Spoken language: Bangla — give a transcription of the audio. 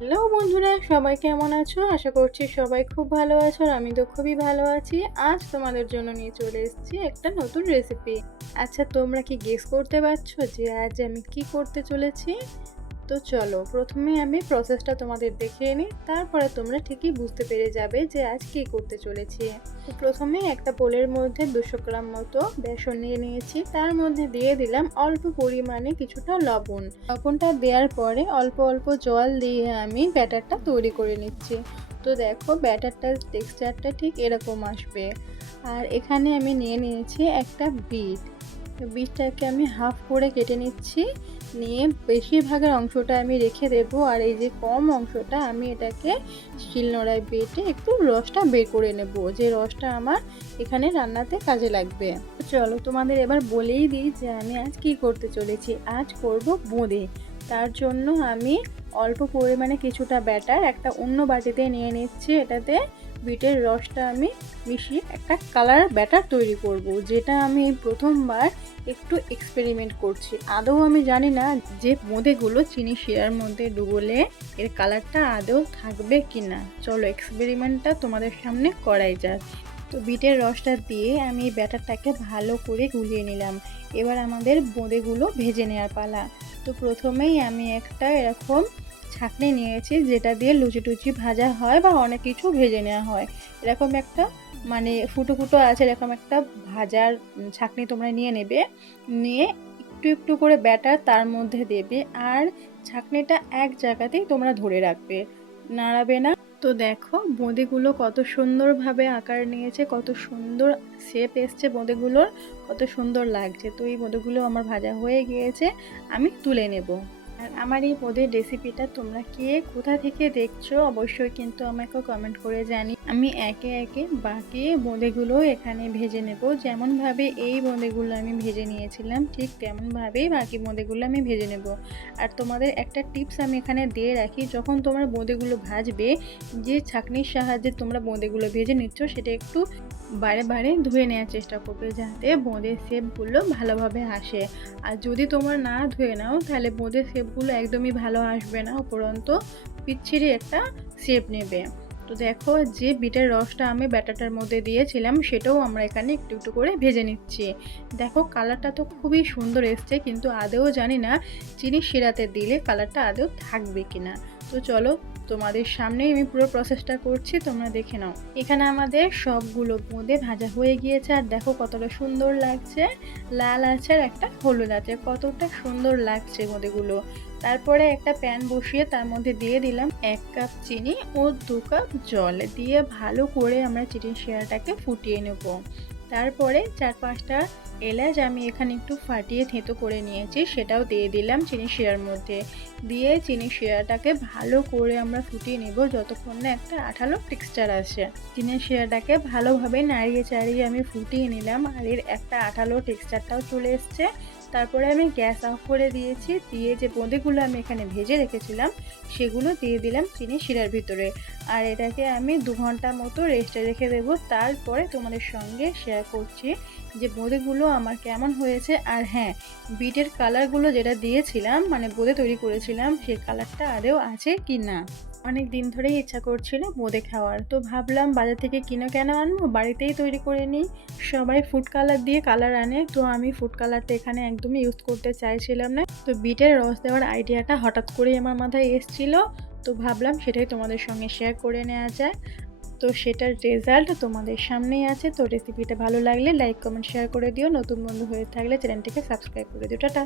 হ্যালো বন্ধুরা, সবাই কেমন আছো? আশা করছি সবাই খুব ভালো আছো আর আমি তো খুবই ভালো আছি। আজ তোমাদের জন্য নিয়ে চলে এসেছি একটা নতুন রেসিপি। আচ্ছা, তোমরা কি গেস করতে পারছো যে আজ আমি কি করতে চলেছি? তো চলো প্রথমে আমি প্রসেসটা তোমাদের দেখিয়ে নিই, তারপরে তোমরা ঠিকই বুঝতে পেরে যাবে যে আজ কি করতে চলেছি। তো প্রথমে একটা বোলের মধ্যে 200 গ্রাম মতো বেসন নিয়ে নিয়েছি, তার মধ্যে দিয়ে দিলাম অল্প পরিমাণে কিছুটা লবণ। লবণটা দেওয়ার পরে অল্প অল্প জল দিয়ে আমি ব্যাটারটা তৈরি করে নিচ্ছি। তো দেখো ব্যাটারটার টেক্সচারটা ঠিক এরকম আসবে। আর এখানে আমি নিয়ে নিয়েছি একটা বিট। বীজটাকে আমি হাফ করে কেটে নিচ্ছি, নিয়ে বেশিরভাগের অংশটা আমি রেখে দেব, আর এই যে কম অংশটা আমি এটাকে শিলনোড়ায় বেটে একটু রসটা বের করে নেব, যে রসটা আমার এখানে রান্নাতে কাজে লাগবে। চলো তোমাদের এবার বলেই দিই যে আমি আজ কি করতে চলেছি। আজ করব বোঁদে। তার জন্য আমি অল্প পরিমাণে কিছুটা ব্যাটার একটা অন্য বাটিতে নিয়ে নিচ্ছি। এটাতে বিটের রসটা আমি মিশিয়ে একটা কালার ব্যাটার তৈরি করব, যেটা আমি প্রথমবার একটু এক্সপেরিমেন্ট করছি। আদৌ আমি জানি না যে বোঁদেগুলো চিনি শিরার মধ্যে ডুবোলে এর কালারটা আদৌ থাকবে কি না। চলো এক্সপেরিমেন্টটা তোমাদের সামনে করাই যাক। তো বিটের রসটা দিয়ে আমি ব্যাটারটাকে ভালো করে গুলিয়ে নিলাম। এবার আমাদের বোঁদেগুলো ভেজে নেওয়ার পালা। তো প্রথমেই আমি একটা এরকম ছাঁকনি নিয়েছি, যেটা দিয়ে লুচি টুচি ভাজা হয় বা অনেক কিছু ভেজে নেওয়া হয়। এরকম একটা মানে ফুটো ফুটো আছে এরকম একটা ভাজার ছাঁকনি তোমরা নিয়ে নেবে। নিয়ে একটু একটু করে ব্যাটার তার মধ্যে দেবে, আর ছাঁকনিটা এক জায়গাতেই তোমরা ধরে রাখবে, নাড়াবে না। তো দেখো বোঁদেগুলো কত সুন্দরভাবে আকার নিয়েছে, কত সুন্দর শেপ এসছে বোঁদেগুলোর, কত সুন্দর লাগছে। তো এই বোঁদেগুলো আমার ভাজা হয়ে গিয়েছে, আমি তুলে নেব। আর আমার এই বোঁদের রেসিপিটা তোমরা কে কোথা থেকে দেখছো অবশ্যই কিন্তু আমাকে কমেন্ট করে জানি। আমি একে একে বাকি বোঁদেগুলো এখানে ভেজে নেব। যেমনভাবে এই বোঁদেগুলো আমি ভেজে নিয়েছিলাম ঠিক তেমনভাবেই বাকি বোঁদেগুলো আমি ভেজে নেব। আর তোমাদের একটা টিপস আমি এখানে দিয়ে রাখি, যখন তোমরা বোঁদেগুলো ভাজবে, যে ছাঁকনির সাহায্যে তোমরা বোঁদেগুলো ভেজে নিচ্ছ সেটা একটু বারে বারে ধুয়ে নেওয়ার চেষ্টা করবে, যাতে বোঁদের শেপগুলো ভালোভাবে আসে। আর যদি তোমরা না ধুয়ে নাও তাহলে বোঁদের শেপগুলো একদমই ভালো আসবে না, উপরন্ত পিচ্ছিরি একটা শেপ নেবে। তো দেখো যে বিটের রসটা আমি ব্যাটারটার মধ্যে দিয়েছিলাম সেটাও আমরা এখানে একটু একটু করে ভেজে নিচ্ছি। দেখো কালারটা তো খুবই সুন্দর এসছে, কিন্তু আদৌ জানি না চিনি শিরাতে দিলে কালারটা আদৌ থাকবে কিনা। তো চলো তোমাদের সামনেই আমি পুরো প্রসেসটা করছি, তোমরা দেখে নাও। এখানে আমাদের সবগুলো বোঁদে ভাজা হয়ে গিয়েছে, আর দেখো কতটা সুন্দর লাগছে, লাল আছে আর একটা হলুদ আছে, কতটা সুন্দর লাগছে বোঁদেগুলো। তারপরে একটা প্যান বসিয়ে তার মধ্যে দিয়ে দিলাম 1 কাপ চিনি ও 2 কাপ জল দিয়ে ভালো করে আমরা চিনির শিরাটাকে ফুটিয়ে নেব। তারপরে 4-5টা এলাচ আমি এখানে একটু ফাটিয়ে থেঁতো করে নিয়েছি, সেটাও দিয়ে দিলাম চিনি শিরার মধ্যে। দিয়ে চিনি শিরাটাকে ভালো করে আমরা ফুটিয়ে নেব যতক্ষণ না একটা আঠালো টেক্সচার আসে। চিনি শিরাটাকে ভালোভাবে নাড়িয়ে চাড়িয়ে আমি ফুটিয়ে নিলাম, আর এর একটা আঠালো টেক্সচারটাও চলে এসছে। তারপরে আমি গ্যাস অফ করে দিয়েছি, দিয়ে যে বোঁদেগুলো আমি এখানে ভেজে রেখেছিলাম সেগুলো দিয়ে দিলাম চিনি শিরার ভিতরে। আর এটাকে আমি 2 ঘন্টা মতো রেস্টে রেখে দেবো। তারপরে তোমাদের সঙ্গে শেয়ার করছি যে বোঁদেগুলো আমার কেমন হয়েছে। আর হ্যাঁ, বিটের কালারগুলো যেটা দিয়েছিলাম মানে বোঁদে তৈরি করেছিলাম সেই কালারটা আদৌ আছে কি না। অনেক দিন ধরেই ইচ্ছা করছিল বোঁদে খাওয়ার, তো ভাবলাম বাজার থেকে কিনে কেন আনবো, বাড়িতেই তৈরি করে নিই। সবাই ফুড কালার দিয়ে কালার আনে, তো আমি ফুড কালারটা এখানে একদমই ইউজ করতে চাইছিলাম না। তো বিটের রস দেওয়ার আইডিয়াটা হঠাৎ করেই আমার মাথায় এসেছিল, তো ভাবলাম সেটাই তোমাদের সঙ্গে শেয়ার করে নেওয়া যায়। তো সেটার রেজাল্ট তোমাদের সামনেই আছে। তো রেসিপিটা ভালো লাগলে লাইক কমেন্ট শেয়ার করে দিও, নতুন বন্ধু হয়ে থাকলে চ্যানেলটিকে সাবস্ক্রাইব করে দিও। টাটা।